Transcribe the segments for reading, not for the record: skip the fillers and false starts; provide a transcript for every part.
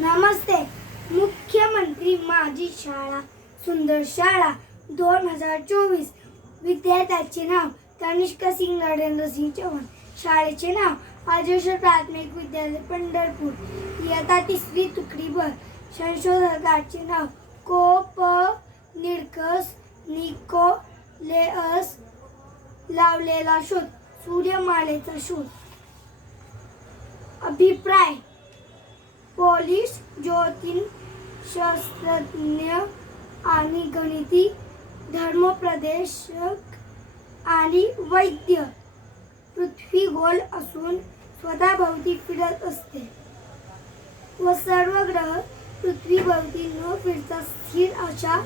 नमस्ते. मुख्यमंत्री माझी शाळा सुंदर शाळा 2024. विद्यार्थ्याचे नाव तनिष्क सिंग नरेंद्र सिंग चौहान. शाळेचे नाव आदर्श प्राथमिक विद्यालय पंढरपूर. इयत्ता 3री तुकडी ब. संशोधकाचे नाव कोपर्निकस निकोलेअस. लावलेला शोध सूर्यमालेचा शोध. अभिप्राय पोलिश ज्योतिषशास्त्रज्ञ आणि गणिती धर्मोपदेशक आणि वैद्य. पृथ्वी गोल असून स्वतःभोवती फिरत असते व सर्व ग्रह पृथ्वीभोवती न फिरता स्थिर अशा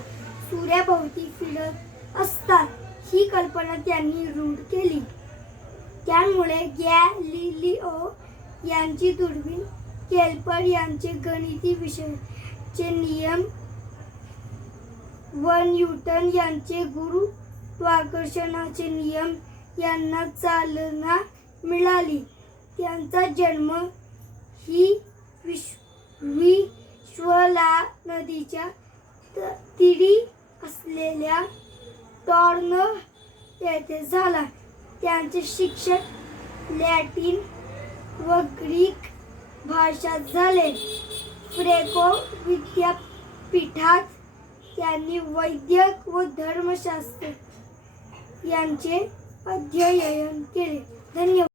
सूर्याभोवती फिरत असतात. ही कल्पना त्यांनी रूढ केली. त्यामुळे गॅलिलिओ यांची दुर्बीण, केल्पर यांचे गणिती विषयाचे नियम व न्यूटन यांचे गुरुत्वाकर्षणाचे नियम यांना चालना मिळाली. त्यांचा जन्म ही विश्वला नदीच्या तीरी असलेल्या टॉर्न येथे झाला. त्यांचे शिक्षण लॅटिन व ग्रीक भाषात झाले. फ्रेको विद्यापीठात त्यांनी वैद्यक व धर्मशास्त्र यांचे अध्ययन केले. धन्यवाद.